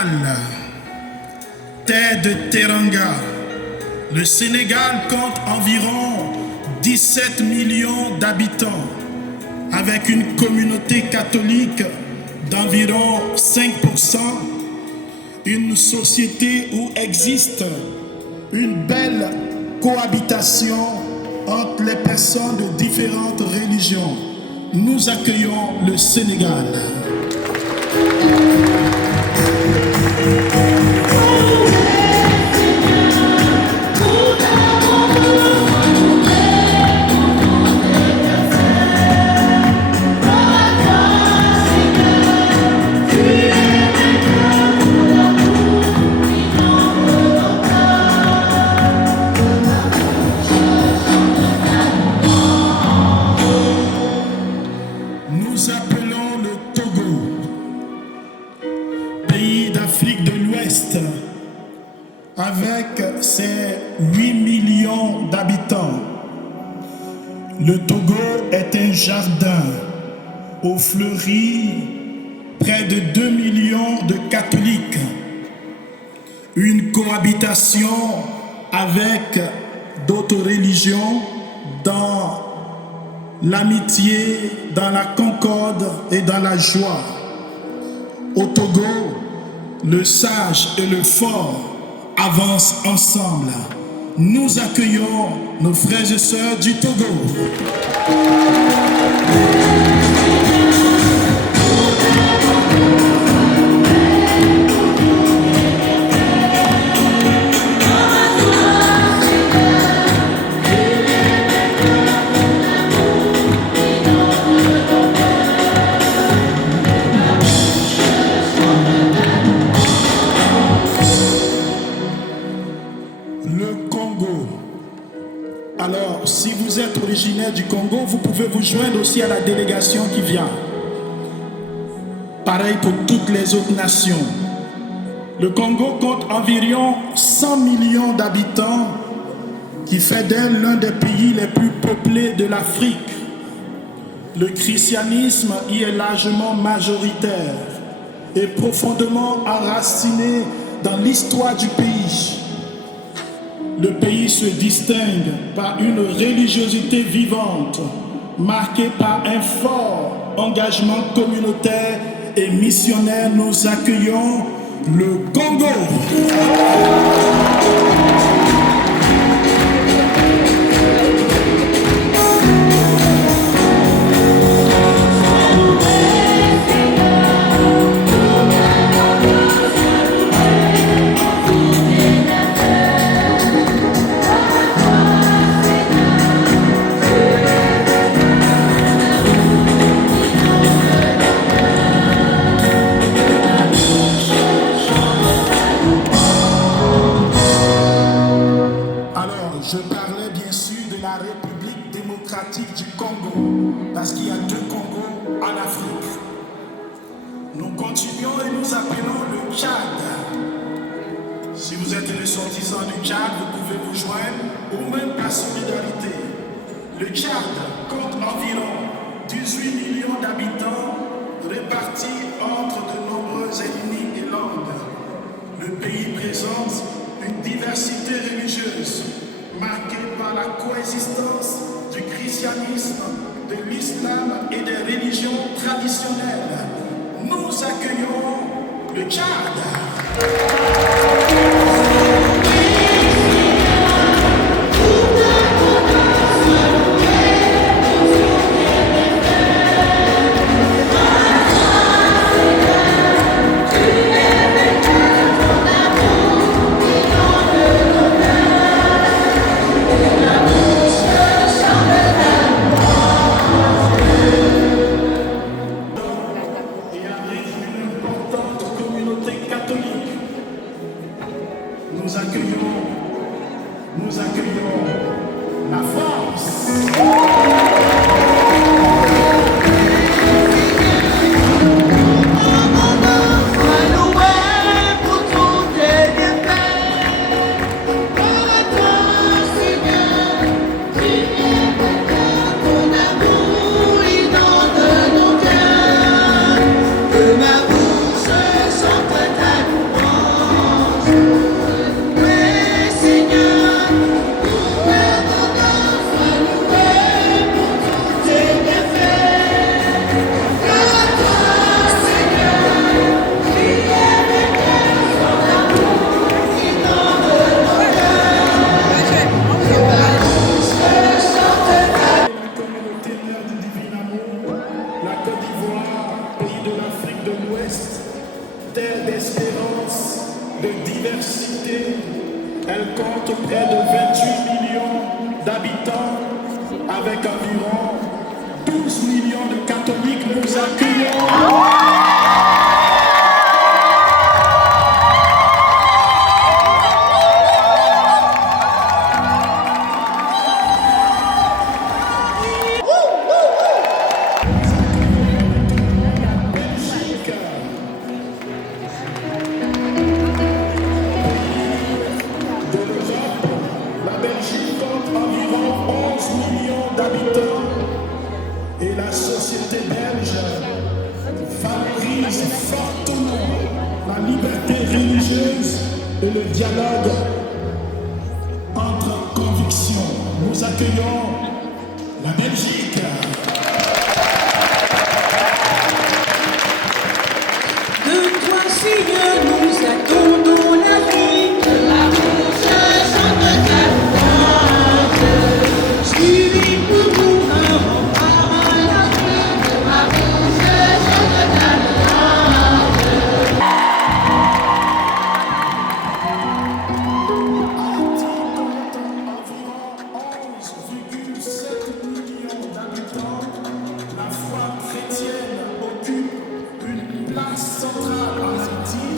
Sénégal, terre de Teranga. Le Sénégal compte environ 17 millions d'habitants, avec une communauté catholique d'environ 5%, une société où existe une belle cohabitation entre les personnes de différentes religions. Nous accueillons le Sénégal. Nous appelons le Togo, pays d'Afrique de l'Ouest, avec ses 8 millions d'habitants. Le Togo est un jardin aux fleuris, près de 2 millions de catholiques, une cohabitation avec d'autres religions dans l'amitié, dans la concorde et dans la joie. Au Togo, le sage et le fort avancent ensemble. Nous accueillons nos frères et sœurs du Togo. Le Congo. Alors, si vous êtes originaire du Congo, vous pouvez vous joindre aussi à la délégation qui vient. Pareil pour toutes les autres nations. Le Congo compte environ 100 millions d'habitants, qui fait d'elle l'un des pays les plus peuplés de l'Afrique. Le christianisme y est largement majoritaire et profondément enraciné dans l'histoire du pays. Le pays se distingue par une religiosité vivante, marquée par un fort engagement communautaire et missionnaire. Nous accueillons le Congo. Je parlais bien sûr de la République démocratique du Congo, parce qu'il y a deux Congos en Afrique. Nous continuons et nous appelons le Tchad. Si vous êtes ressortissant du Tchad, vous pouvez vous joindre ou même par solidarité. Le Tchad compte environ 18 millions d'habitants répartis entre de nombreuses ethnies et langues. Le pays présente une diversité religieuse marquée par la coexistence du christianisme, de l'islam et des religions traditionnelles. Nous accueillons le Tchad. compte près de 28 millions d'habitants, avec environ 12 millions de catholiques, nous accueillons. Et la société belge favorise fortement la liberté religieuse et le dialogue entre convictions. Nous accueillons la Belgique. De toi, Seigneur, nous attendons la vie. De la bouche chante ta louange. Suivi pour nous un rempart à la vie. De ma bouche chante ta louange. Environ 11,7 millions d'habitants, la foi chrétienne occupe une place centrale en Haïti,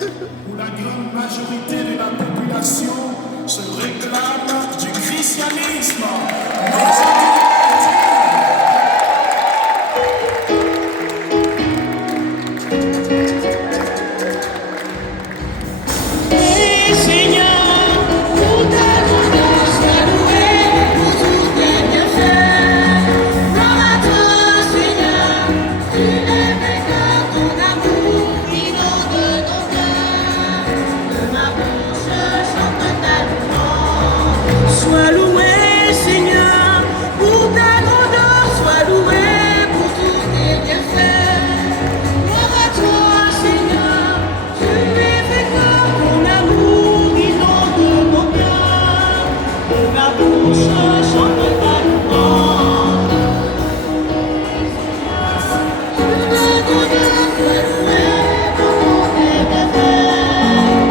où la grande majorité de la population se réclame du christianisme. Sois loué, Seigneur, pour ta grandeur, sois loué pour tous tes bienfaits. Gloire à toi, Seigneur, tu es vainqueur, ton amour inonde nos cœurs. De ma bouche chante ta louange. Pour ta grandeur, sois loué pour tous tes bienfaits.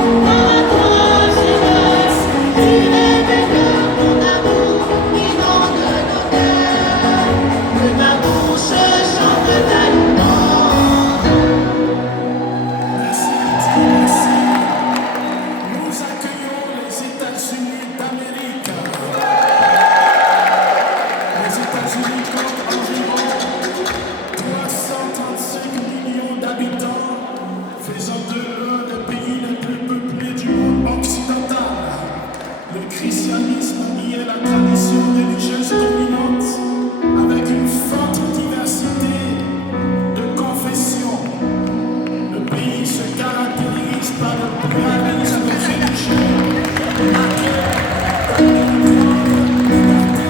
Gloire à toi, Seigneur, tu es vainqueur. Ton amour inonde nos cœurs, de ma bouche chante ta louange. Merci. Nous accueillons les États-Unis d'Amérique. Les États-Unis comptent environ 335 millions d'habitants, faisant d'eux le pays le plus peuplé du monde occidental. Le christianisme y est la tradition religieuse dominante, avec une forte diversité de confessions. Le pays se caractérise par le pluralisme religieux marqué par une grande liberté.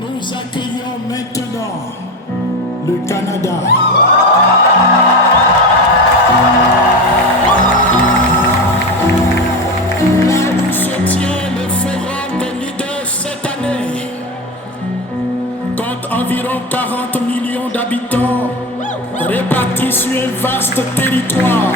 Nous accueillons maintenant le Canada. Là où se tient le forum des leaders cette année, compte environ 40 millions d'habitants répartis sur un vaste territoire.